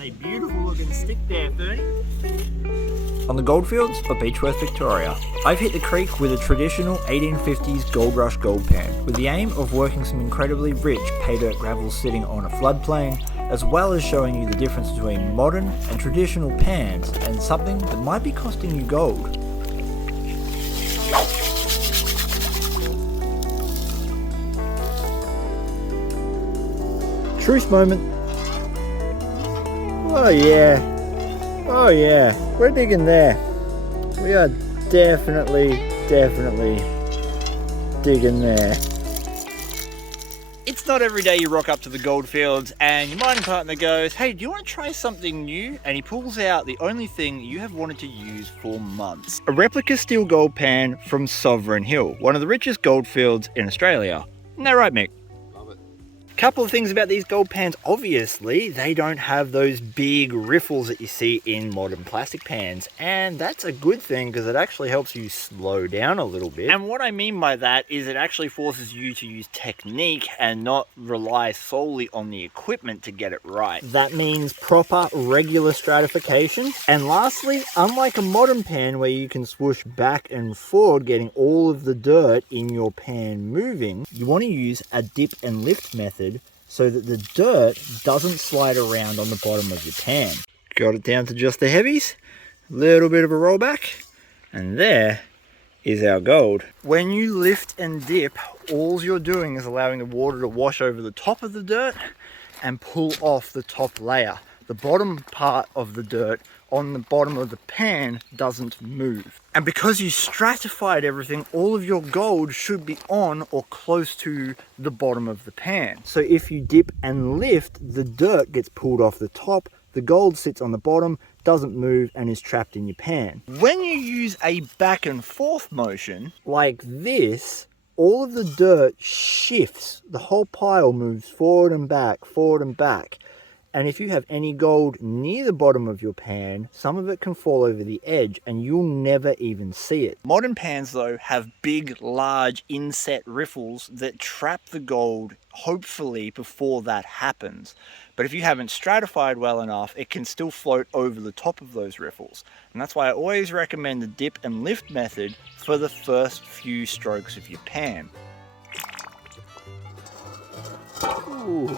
A beautiful looking stick there, Fernie. On the goldfields of Beechworth, Victoria, I've hit the creek with a traditional 1850s gold rush gold pan, with the aim of working some incredibly rich pay dirt gravel sitting on a floodplain, as well as showing you the difference between modern and traditional pans and something that might be costing you gold. Truth moment. Oh yeah, we're digging there. We are definitely digging there. It's not every day you rock up to the goldfields and your mining partner goes, hey, do you want to try something new? And he pulls out the only thing you have wanted to use for months. A replica steel gold pan from Sovereign Hill, one of the richest goldfields in Australia. Isn't that right, Mick? Couple of things about these gold pans. Obviously they don't have those big riffles that you see in modern plastic pans, and that's a good thing because it actually helps you slow down a little bit. And what I mean by that is it actually forces you to use technique and not rely solely on the equipment to get it right. That means proper regular stratification. And lastly, unlike a modern pan where you can swoosh back and forward getting all of the dirt in your pan moving, you want to use a dip and lift method so that the dirt doesn't slide around on the bottom of your pan. Got it down to just the heavies, a little bit of a rollback, and there is our gold. When you lift and dip, all you're doing is allowing the water to wash over the top of the dirt and pull off the top layer. The bottom part of the dirt on the bottom of the pan doesn't move. And because you stratified everything, all of your gold should be on or close to the bottom of the pan. So if you dip and lift, the dirt gets pulled off the top, the gold sits on the bottom, doesn't move, and is trapped in your pan. When you use a back and forth motion like this, all of the dirt shifts. The whole pile moves forward and back, forward and back. And if you have any gold near the bottom of your pan, some of it can fall over the edge and you'll never even see it. Modern pans though have big, large inset riffles that trap the gold, hopefully, before that happens. But if you haven't stratified well enough, it can still float over the top of those riffles. And that's why I always recommend the dip and lift method for the first few strokes of your pan. Ooh.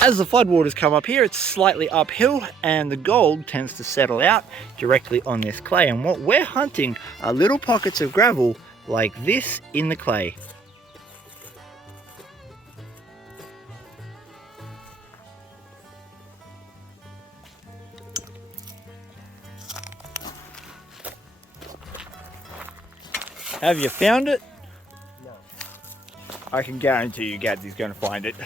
As the floodwaters come up here, it's slightly uphill and the gold tends to settle out directly on this clay. And what we're hunting are little pockets of gravel like this in the clay. Have you found it? No. I can guarantee you Gadsy's going to find it.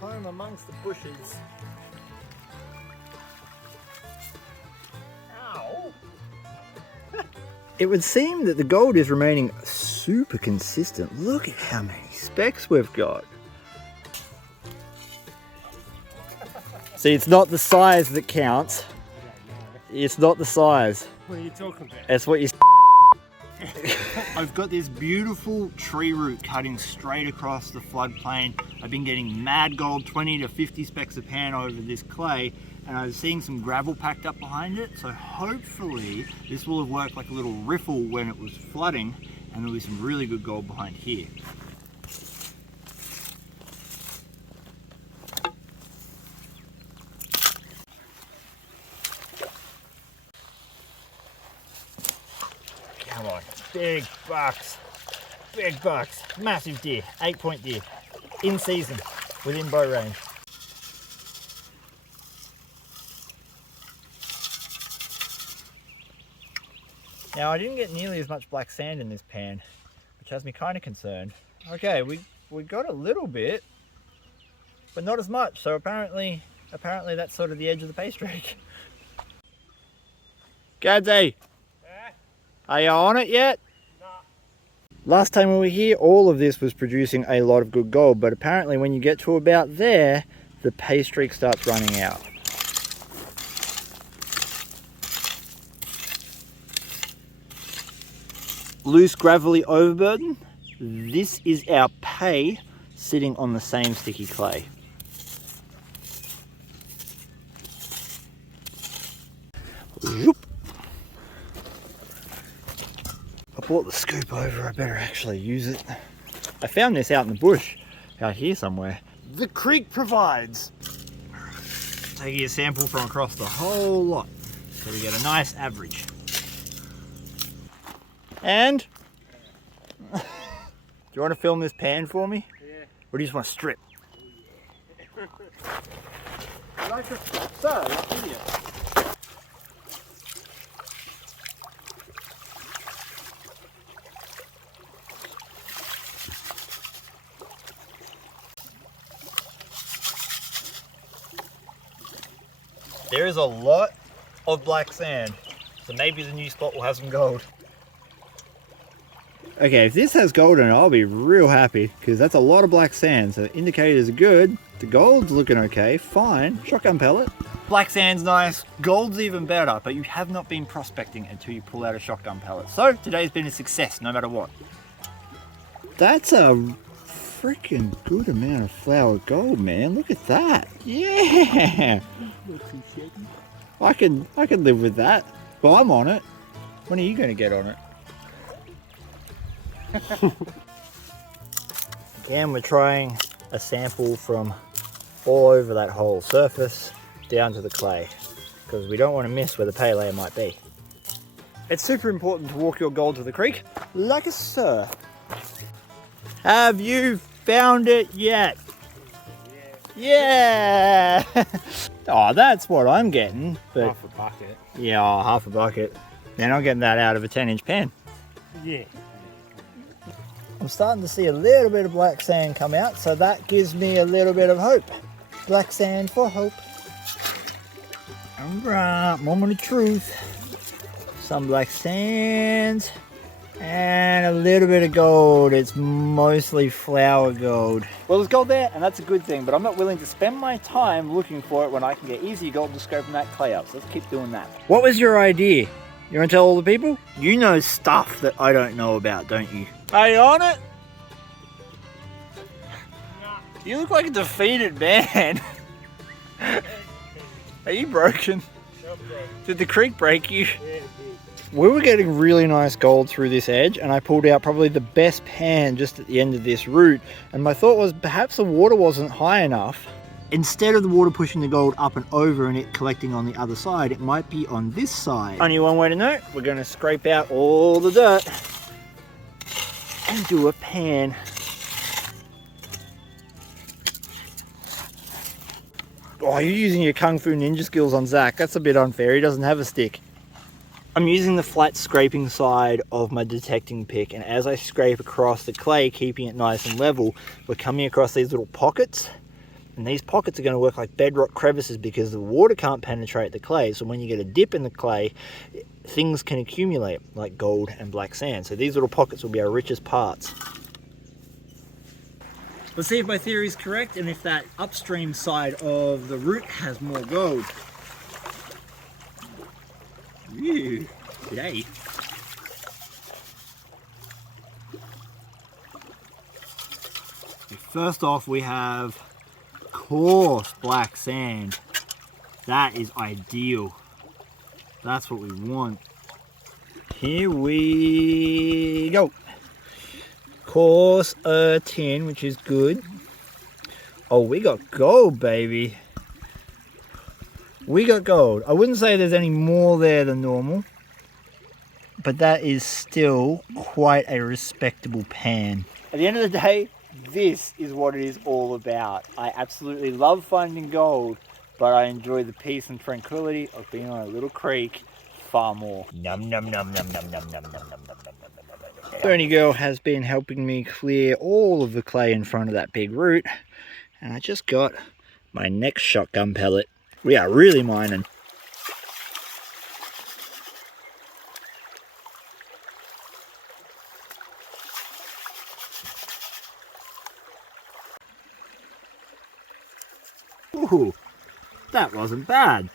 Home amongst the bushes. Ow! It would seem that the gold is remaining super consistent. Look at how many specks we've got. See, it's not the size that counts. It's not the size. What are you talking about? It's what you I've got this beautiful tree root cutting straight across the floodplain. I've been getting mad gold, 20 to 50 specks a pan over this clay, and I was seeing some gravel packed up behind it, so hopefully this will have worked like a little riffle when it was flooding, and there'll be some really good gold behind here. Come on, big bucks, massive deer, 8-point deer, in season, within bow range. Now I didn't get nearly as much black sand in this pan, which has me kind of concerned. Okay, we got a little bit, but not as much, so apparently that's sort of the edge of the pay streak. Gadsy! Are you on it yet? No. Last time we were here, all of this was producing a lot of good gold, but apparently when you get to about there, the pay streak starts running out. Loose gravelly overburden. This is our pay sitting on the same sticky clay. Zoop. I brought the scoop over, I better actually use it. I found this out in the bush, out here somewhere. The creek provides. Taking a sample from across the whole lot, so we get a nice average. And, do you want to film this pan for me? Yeah. Or do you just want to strip? There is a lot of black sand, so maybe the new spot will have some gold. Okay, if this has gold in it, I'll be real happy, because that's a lot of black sand, so indicators are good. The gold's looking okay, fine. Shotgun pellet. Black sand's nice, gold's even better, but you have not been prospecting until you pull out a shotgun pellet. So today's been a success, no matter what. That's a freaking good amount of flour gold, man. Look at that. Yeah. I can live with that. Well, I'm on it. When are you going to get on it? Again, we're trying a sample from all over that whole surface down to the clay, because we don't want to miss where the pay layer might be. It's super important to walk your gold to the creek like a sir. Have you found it yet? Yeah! Oh, that's what I'm getting. But half a bucket. Yeah, oh, half a bucket. Then I'm getting that out of a 10-inch pan. Yeah. I'm starting to see a little bit of black sand come out, so that gives me a little bit of hope. Black sand for hope. Alright, moment of truth. Some black sand and a little bit of gold. It's mostly flour gold. Well, there's gold there, and that's a good thing, but I'm not willing to spend my time looking for it when I can get easy gold to scoping that clay up, so let's keep doing that. What was your idea? You want to tell all the people? You know stuff that I don't know about, don't you? Are you on it? Nah. You look like a defeated man. Are you broken? Did the creek break you? Yeah, We were getting really nice gold through this edge, and I pulled out probably the best pan just at the end of this route, and my thought was perhaps the water wasn't high enough. Instead of the water pushing the gold up and over and it collecting on the other side, it might be on this side. Only one way to know. We're going to scrape out all the dirt and do a pan. Oh, you're using your Kung Fu Ninja skills on Zach. That's a bit unfair. He doesn't have a stick. I'm using the flat scraping side of my detecting pick, and as I scrape across the clay, keeping it nice and level, we're coming across these little pockets, and these pockets are going to work like bedrock crevices because the water can't penetrate the clay. So when you get a dip in the clay, things can accumulate like gold and black sand. So these little pockets will be our richest parts. Let's see if my theory is correct and if that upstream side of the root has more gold. Ew, g'day. First off, we have coarse black sand. That is ideal. That's what we want. Here we go. Coarse tin, which is good. Oh, we got gold, baby. We got gold. I wouldn't say there's any more there than normal, but that is still quite a respectable pan. At the end of the day, this is what it is all about. I absolutely love finding gold, but I enjoy the peace and tranquility of being on a little creek far more. Num num num num num num num num num num num. Bernie girl has been helping me clear all of the clay in front of that big root, and I just got my next shotgun pellet. We are really mining. Ooh, that wasn't bad.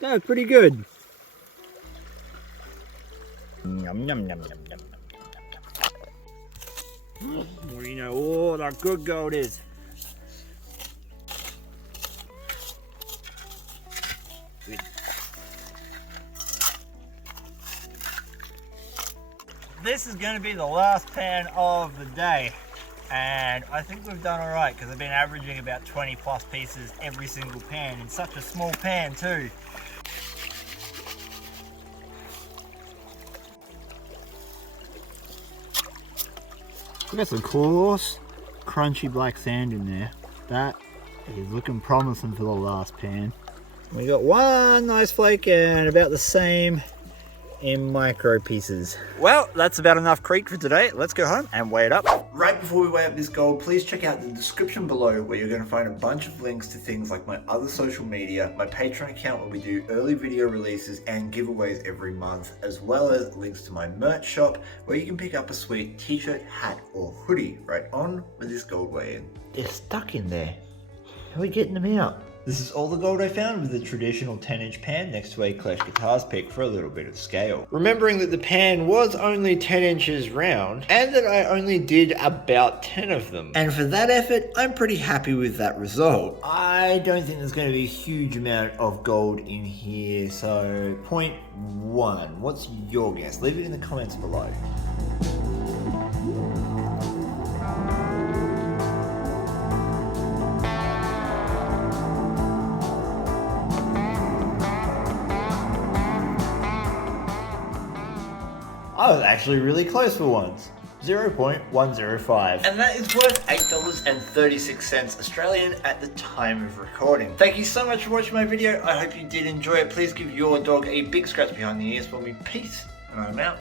That was pretty good. Yum, yum, yum, yum, yum. Well, you know, oh, that good gold is. Good. This is going to be the last pan of the day, and I think we've done alright because I've been averaging about 20 plus pieces every single pan in such a small pan too. We got some coarse, crunchy black sand in there. That is looking promising for the last pan. We got one nice flake and about the same in micro pieces. Well, that's about enough creek for today. Let's go home and weigh it up. Right before we weigh up this gold, please check out the description below where you're going to find a bunch of links to things like my other social media, my Patreon account where we do early video releases and giveaways every month, as well as links to my merch shop where you can pick up a sweet t-shirt, hat or hoodie right on with this gold weigh-in. They're stuck in there. How are we getting them out? This is all the gold I found with a traditional 10-inch pan next to a Clash Guitars pick for a little bit of scale. Remembering that the pan was only 10 inches round and that I only did about 10 of them. And for that effort, I'm pretty happy with that result. I don't think there's going to be a huge amount of gold in here, so 0.1. What's your guess? Leave it in the comments below. I was actually really close for once. 0.105. And that is worth $8.36 Australian at the time of recording. Thank you so much for watching my video. I hope you did enjoy it. Please give your dog a big scratch behind the ears for me. Peace, and I'm out.